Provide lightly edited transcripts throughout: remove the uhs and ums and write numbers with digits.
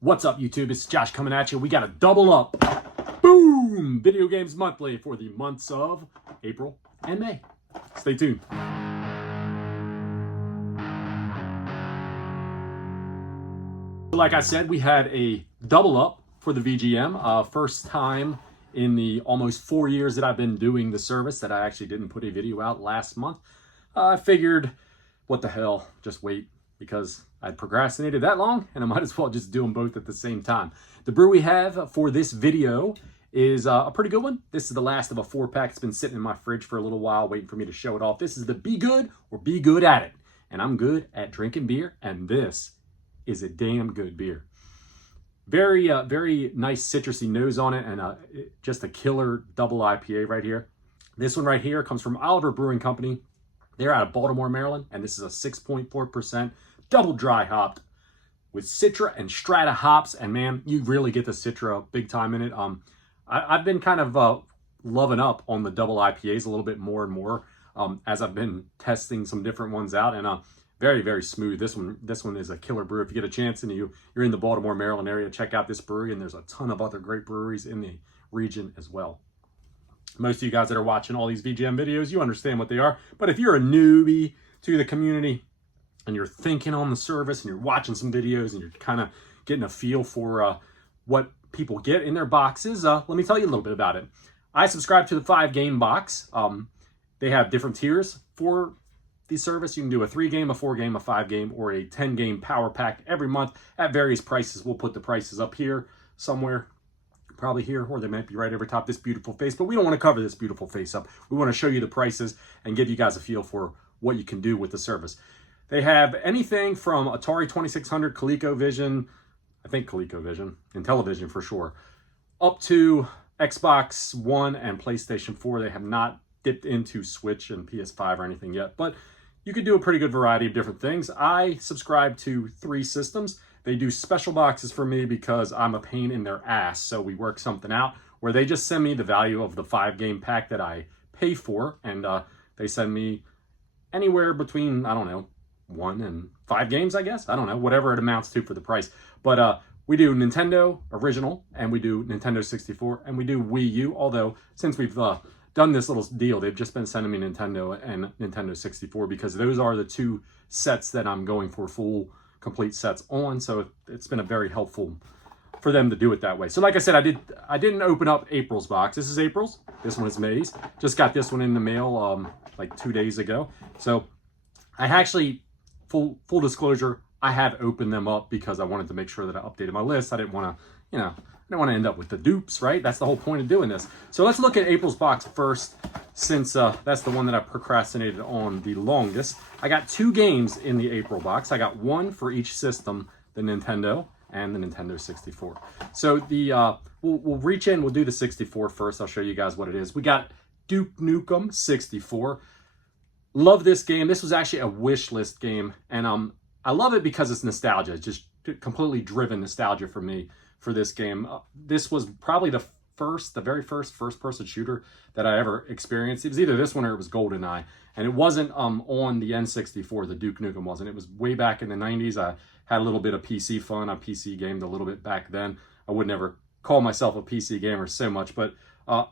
What's up, YouTube? It's Josh coming at you. We got a double up, boom, Video Games Monthly for the months of April and May. Stay tuned. Like I said, we had a double up for the VGM. First time in the almost 4 years that I've been doing the service that I actually didn't put a video out last month. I figured, what the hell, just wait, because I'd procrastinated that long and I might as well just do them both at the same time. The brew we have for this video is a pretty good one. This is the last of a 4-pack. It's been sitting in my fridge for a little while waiting for me to show it off. This is the Be Good or Be Good at It. And I'm good at drinking beer, and this is a damn good beer. Very nice citrusy nose on it, and just a killer double IPA right here. This one right here comes from Oliver Brewing Company. They're out of Baltimore, Maryland, and this is a 6.4% double dry hopped with Citra and Strata hops. And man, you really get the Citra big time in it. I've been kind of loving up on the double IPAs a little bit more and more as I've been testing some different ones out, and very smooth. This one is a killer brew. If you get a chance and you're in the Baltimore, Maryland area, check out this brewery, and there's a ton of other great breweries in the region as well. Most of you guys that are watching all these VGM videos, you understand what they are. But if you're a newbie to the community and you're thinking on the service and you're watching some videos and you're kind of getting a feel for what people get in their boxes, let me tell you a little bit about it. I subscribe to the 5-game box. They have different tiers for the service. You can do a 3-game, a 4-game, a 5-game, or a 10-game power pack every month at various prices. We'll put the prices up here somewhere. Probably here, or they might be right over top this beautiful face, but we don't want to cover this beautiful face up. We want to show you the prices and give you guys a feel for what you can do with the service. They have anything from Atari 2600, ColecoVision, I think ColecoVision, and television for sure, up to Xbox One and PlayStation 4. They have not dipped into Switch and PS5 or anything yet, but you could do a pretty good variety of different things. I subscribe to 3 systems. They do special boxes for me because I'm a pain in their ass. So we work something out where they just send me the value of the 5-game pack that I pay for. And they send me anywhere between, I don't know, 1 and 5 games, I guess. I don't know, whatever it amounts to for the price. But we do Nintendo original, and we do Nintendo 64, and we do Wii U. Although since we've done this little deal, they've just been sending me Nintendo and Nintendo 64 because those are the 2 sets that I'm going for full complete sets on. So it's been a very helpful for them to do it that way. So like I said, I didn't open up April's box. This is April's. This one is May's. Just got this one in the mail like 2 days ago. So I actually, full disclosure, I have opened them up because I wanted to make sure that I updated my list. I didn't want to, I don't want to end up with the dupes, right? That's the whole point of doing this. So let's look at April's box first, since that's the one that I procrastinated on the longest. I got 2 games in the April box. I got 1 for each system, the Nintendo and the Nintendo 64. So we'll reach in, we'll do the 64 first. I'll show you guys what it is. We got Duke Nukem 64. Love this game. This was actually a wish list game, and I love it because it's nostalgia. It's just completely driven nostalgia for me for this game. This was probably the very first first-person shooter that I ever experienced. It was either this one or it was GoldenEye, and it wasn't on the N64. The Duke Nukem wasn't. It was way back in the 90s. I had a little bit of PC fun. I PC gamed a little bit back then. I would never call myself a PC gamer so much, but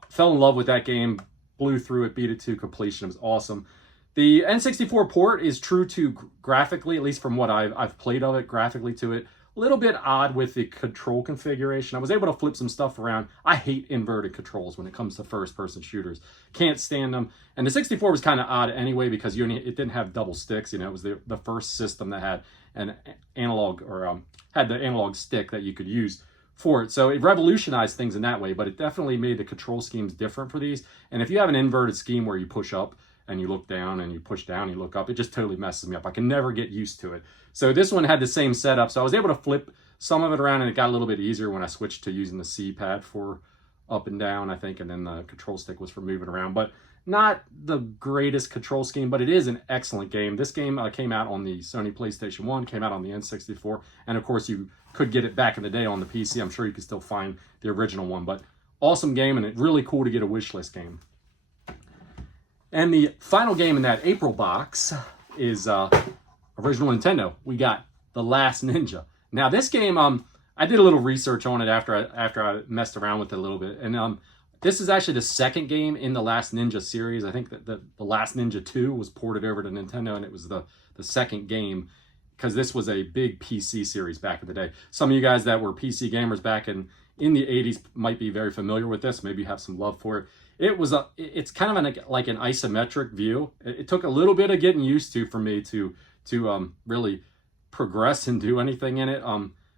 fell in love with that game, blew through it, beat it to completion. It was awesome. The N64 port is true to graphically, at least from what I've played of it, graphically to it. A little bit odd with the control configuration. I was able to flip some stuff around. I hate inverted controls when it comes to first-person shooters. Can't stand them. And the 64 was kind of odd anyway because it didn't have double sticks. It was the first system that had an analog, or had the analog stick that you could use for it. So it revolutionized things in that way, but it definitely made the control schemes different for these. And if you have an inverted scheme where you push up and you look down and you push down, you look up, it just totally messes me up. I can never get used to it. So this one had the same setup. So I was able to flip some of it around, and it got a little bit easier when I switched to using the C-pad for up and down, I think, and then the control stick was for moving around. But not the greatest control scheme, but it is an excellent game. This game came out on the Sony PlayStation 1, came out on the N64, and of course you could get it back in the day on the PC. I'm sure you can still find the original one, but awesome game, and it's really cool to get a wish list game. And the final game in that April box is original Nintendo. We got The Last Ninja. Now this game, I did a little research on it after I messed around with it a little bit, and this is actually the second game in the Last Ninja series. I think that the Last Ninja 2 was ported over to Nintendo, and it was the second game, because this was a big PC series back in the day. Some of you guys that were PC gamers back in the 80s might be very familiar with this. Maybe you have some love for it. It's kind of like an isometric view. It took a little bit of getting used to for me to really progress and do anything in it.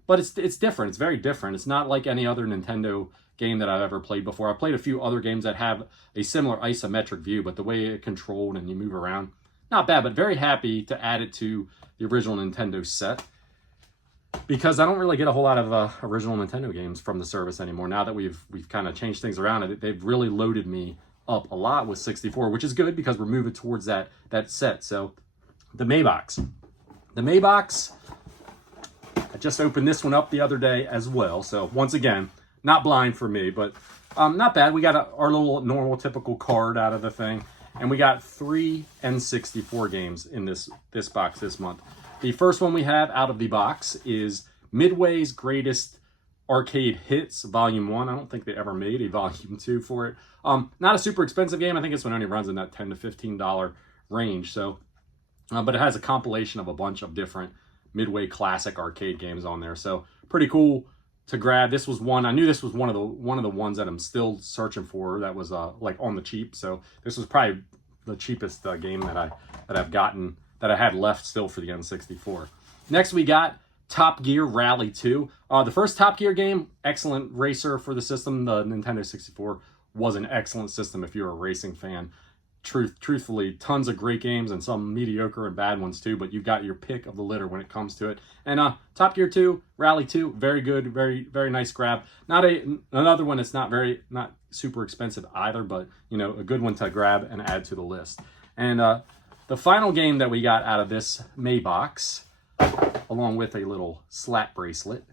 But it's different. It's very different. It's not like any other Nintendo game that I've ever played before. I've played a few other games that have a similar isometric view, but the way it controlled and you move around, not bad, but very happy to add it to the original Nintendo set, because I don't really get a whole lot of original Nintendo games from the service anymore. Now that we've kind of changed things around, they've really loaded me up a lot with 64, which is good because we're moving towards that set. So the Maybox. The Maybox, I just opened this one up the other day as well. So once again, not blind for me, but not bad. We got our little normal typical card out of the thing. And we got 3 N64 games in this box this month. The first one we have out of the box is Midway's Greatest Arcade Hits Volume 1. I don't think they ever made a Volume 2 for it. Not a super expensive game. I think this one only runs in that $10 to $15 range. So, but it has a compilation of a bunch of different Midway classic arcade games on there. So pretty cool to grab. This was one, I knew this was one of the ones that I'm still searching for that was like on the cheap. So this was probably the cheapest game that I've gotten, that I had left still for the N64. Next we got Top Gear Rally 2. The first Top Gear game, excellent racer for the system. The Nintendo 64 was an excellent system if you're a racing fan. Truthfully, tons of great games and some mediocre and bad ones too, but you've got your pick of the litter when it comes to it. And Top Gear 2, Rally 2, very good, very nice grab. Another one that's not super expensive either, but you know, a good one to grab and add to the list. And the final game that we got out of this Maybox, along with a little slap bracelet,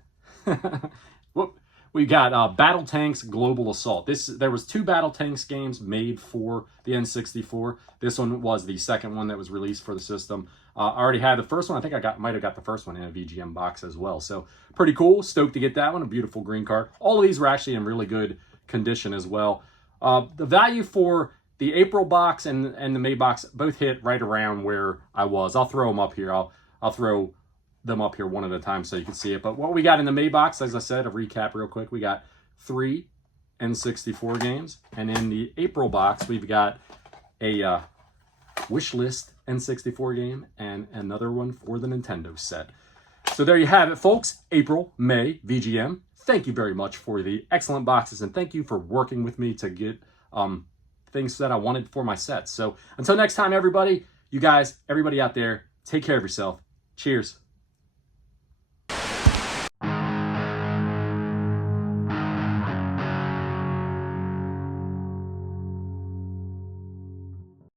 we got Battle Tanks Global Assault. There was 2 Battle Tanks games made for the N64. This one was the second one that was released for the system. I already had the first one. I think I might have got the first one in a VGM box as well. So pretty cool. Stoked to get that one. A beautiful green card. All of these were actually in really good condition as well. The value for the April box and the May box both hit right around where I was. I'll throw them up here. I'll throw them up here one at a time so you can see it. But what we got in the May box, as I said, a recap real quick, we got 3 N64 games. And in the April box, we've got a wish list N64 game and another one for the Nintendo set. So there you have it, folks. April, May, VGM. Thank you very much for the excellent boxes, and thank you for working with me to get things that I wanted for my sets. So until next time, everybody, you guys, everybody out there, take care of yourself. Cheers.